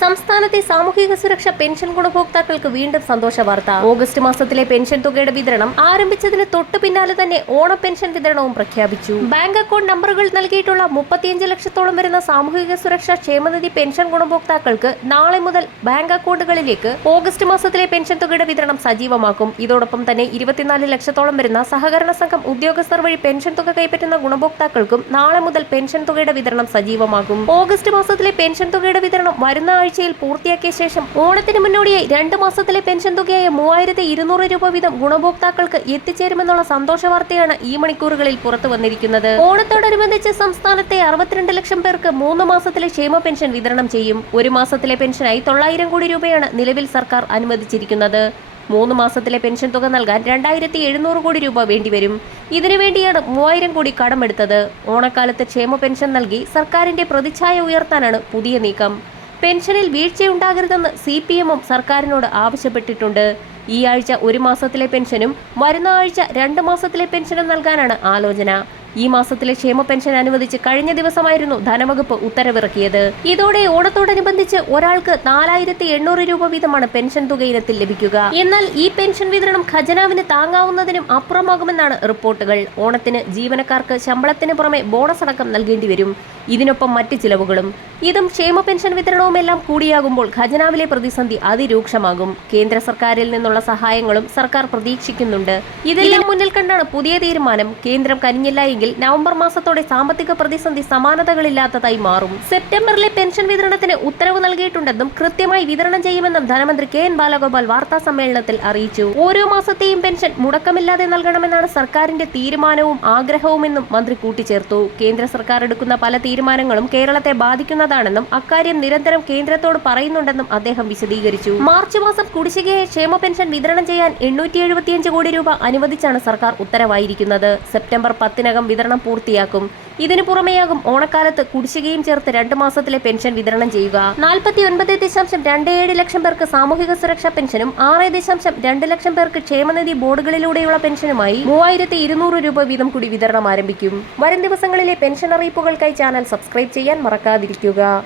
സംസ്ഥാനത്തെ സാമൂഹിക സുരക്ഷ പെൻഷൻ ഗുണഭോക്താക്കൾക്ക് വീണ്ടും സന്തോഷ വാർത്ത. ഓഗസ്റ്റ് മാസത്തിലെ പെൻഷൻ തുകയുടെ വിതരണം ആരംഭിച്ചതിന് തൊട്ടു പിന്നാലെ തന്നെ ഓണ പെൻഷൻ വിതരണവും പ്രഖ്യാപിച്ചു. ബാങ്ക് അക്കൗണ്ട് നമ്പറുകൾ നൽകിയിട്ടുള്ള മുപ്പത്തിയഞ്ച് ലക്ഷത്തോളം വരുന്ന സാമൂഹിക സുരക്ഷാ ക്ഷേമനിധി പെൻഷൻ ഗുണഭോക്താക്കൾക്ക് നാളെ മുതൽ ബാങ്ക് അക്കൗണ്ടുകളിലേക്ക് ഓഗസ്റ്റ് മാസത്തിലെ പെൻഷൻ തുകയുടെ വിതരണം സജീവമാക്കും. ഇതോടൊപ്പം തന്നെ ഇരുപത്തിനാല് ലക്ഷത്തോളം വരുന്ന സഹകരണ സംഘം ഉദ്യോഗസ്ഥർ വഴി പെൻഷൻ തുക കൈപ്പറ്റുന്ന ഗുണഭോക്താക്കൾക്കും നാളെ മുതൽ പെൻഷൻ തുകയുടെ വിതരണം സജീവമാകും. ഓഗസ്റ്റ് മാസത്തിലെ പെൻഷൻ തുകയുടെ വിതരണം വരുന്ന ആഴ്ചയിൽ പൂർത്തിയാക്കിയ ശേഷം ഓണത്തിന് മുന്നോടിയായി രണ്ട് മാസത്തിലെ പെൻഷൻ തുകയായ മൂവായിരത്തി ഇരുന്നൂറ് രൂപ വീതം ഗുണഭോക്താക്കൾക്ക് എത്തിച്ചേരുമെന്നുള്ള സന്തോഷ വാർത്തയാണ് ഈ മണിക്കൂറുകളിൽ പുറത്തു വന്നിരിക്കുന്നത്. ഓണത്തോടനുബന്ധിച്ച് സംസ്ഥാനത്തെ അറുപത്തിരണ്ട് ലക്ഷം പേർക്ക് മൂന്ന് മാസത്തിലെ ക്ഷേമ പെൻഷൻ വിതരണം ചെയ്യും. ഒരു മാസത്തിലെ പെൻഷനായി തൊള്ളായിരം കോടി രൂപയാണ് നിലവിൽ സർക്കാർ അനുവദിച്ചിരിക്കുന്നത്. മൂന്ന് മാസത്തിലെ പെൻഷൻ തുക നൽകാൻ രണ്ടായിരത്തി എഴുന്നൂറ് കോടി രൂപ വേണ്ടിവരും. ഇതിനുവേണ്ടിയാണ് മൂവായിരം കോടി കടമെടുത്തത്. ഓണക്കാലത്ത് ക്ഷേമ പെൻഷൻ നൽകി സർക്കാരിന്റെ പ്രതിച്ഛായ ഉയർത്താനാണ് പുതിയ നീക്കം. പെൻഷനിൽ വീഴ്ചയുണ്ടാകരുതെന്ന് സി പി എമ്മും സർക്കാരിനോട് ആവശ്യപ്പെട്ടിട്ടുണ്ട്. ഈ ആഴ്ച ഒരു മാസത്തിലെ പെൻഷനും വരുന്ന ആഴ്ച രണ്ട് മാസത്തിലെ പെൻഷനും നൽകാനാണ് ആലോചന. ഈ മാസത്തിലെ ക്ഷേമ പെൻഷൻ അനുവദിച്ച് കഴിഞ്ഞ ദിവസമായിരുന്നു ധനവകുപ്പ് ഉത്തരവിറക്കിയത്. ഇതോടെ ഓണത്തോടനുബന്ധിച്ച് ഒരാൾക്ക് നാലായിരത്തി എണ്ണൂറ് രൂപ വീതമാണ് പെൻഷൻ തുക ഇനത്തിൽ ലഭിക്കുക. എന്നാൽ ഈ പെൻഷൻ വിതരണം ഖജനാവിന് താങ്ങാവുന്നതിനും അപ്പുറമാകുമെന്നാണ് റിപ്പോർട്ടുകൾ. ഓണത്തിന് ജീവനക്കാർക്ക് ശമ്പളത്തിന് പുറമെ ബോണസ് അടക്കം നൽകേണ്ടി വരും. ഇതിനൊപ്പം മറ്റ് ചിലവുകളും. ഇതും ക്ഷേമ പെൻഷൻ വിതരണവും എല്ലാം കൂടിയാകുമ്പോൾ ഖജനാവിലെ പ്രതിസന്ധി അതിരൂക്ഷമാകും. കേന്ദ്ര സർക്കാരിൽ നിന്നുള്ള സഹായങ്ങളും സർക്കാർ പ്രതീക്ഷിക്കുന്നുണ്ട്. ഇതെല്ലാം മുന്നിൽ കണ്ടാണ് പുതിയ തീരുമാനം. കേന്ദ്രം കനിഞ്ഞില്ല എങ്കിൽ നവംബർ മാസത്തോടെ സാമ്പത്തിക പ്രതിസന്ധി സമാനതകളില്ലാത്തതായി മാറും. സെപ്റ്റംബറിലെ പെൻഷൻ വിതരണത്തിന് ഉത്തരവ് നൽകിയിട്ടുണ്ടെന്നും കൃത്യമായി വിതരണം ചെയ്യുമെന്നും ധനമന്ത്രി കെ എൻ ബാലഗോപാൽ വാർത്താ സമ്മേളനത്തിൽ അറിയിച്ചു. ഓരോ മാസത്തെയും പെൻഷൻ മുടക്കമില്ലാതെ നൽകണമെന്നാണ് സർക്കാരിന്റെ തീരുമാനവും ആഗ്രഹവുമെന്നും മന്ത്രി കൂട്ടിച്ചേർത്തു. കേന്ദ്ര സർക്കാർ എടുക്കുന്ന പല തീരുമാനങ്ങളും കേരളത്തെ ബാധിക്കുന്നതാണെന്നും അക്കാര്യം നിരന്തരം കേന്ദ്രത്തോട് പറയുന്നുണ്ടെന്നും അദ്ദേഹം വിശദീകരിച്ചു. മാർച്ച് മാസം കുടിശ്ശികയെ ക്ഷേമ പെൻഷൻ വിതരണം ചെയ്യാൻ എണ്ണൂറ്റി കോടി രൂപ അനുവദിച്ചാണ് സർക്കാർ ഉത്തരവായിരിക്കുന്നത്. സെപ്റ്റംബർ പത്തിനകം വിതരണം പൂർത്തിയാക്കും. ഇതിനു പുറമെയാകും ഓണക്കാലത്ത് കുടിശ്ശികയും ചേർത്ത് രണ്ട് മാസത്തിലെ പെൻഷൻ വിതരണം ചെയ്യുക. നാൽപ്പത്തി ഒൻപത് ദശാംശം രണ്ട് ഏഴ് ലക്ഷം പേർക്ക് സാമൂഹിക സുരക്ഷാ പെൻഷനും ആറ് ദശാംശം രണ്ട് ലക്ഷം പേർക്ക് ക്ഷേമനിധി ബോർഡുകളിലൂടെയുള്ള പെൻഷനുമായി മൂവായിരത്തി ഇരുന്നൂറ് രൂപ വീതം കൂടി വിതരണം ആരംഭിക്കും. വരും ദിവസങ്ങളിലെ പെൻഷൻ അറിയിപ്പുകൾക്കായി ചാനൽ സബ്സ്ക്രൈബ് ചെയ്യാൻ മറക്കാതിരിക്കുക.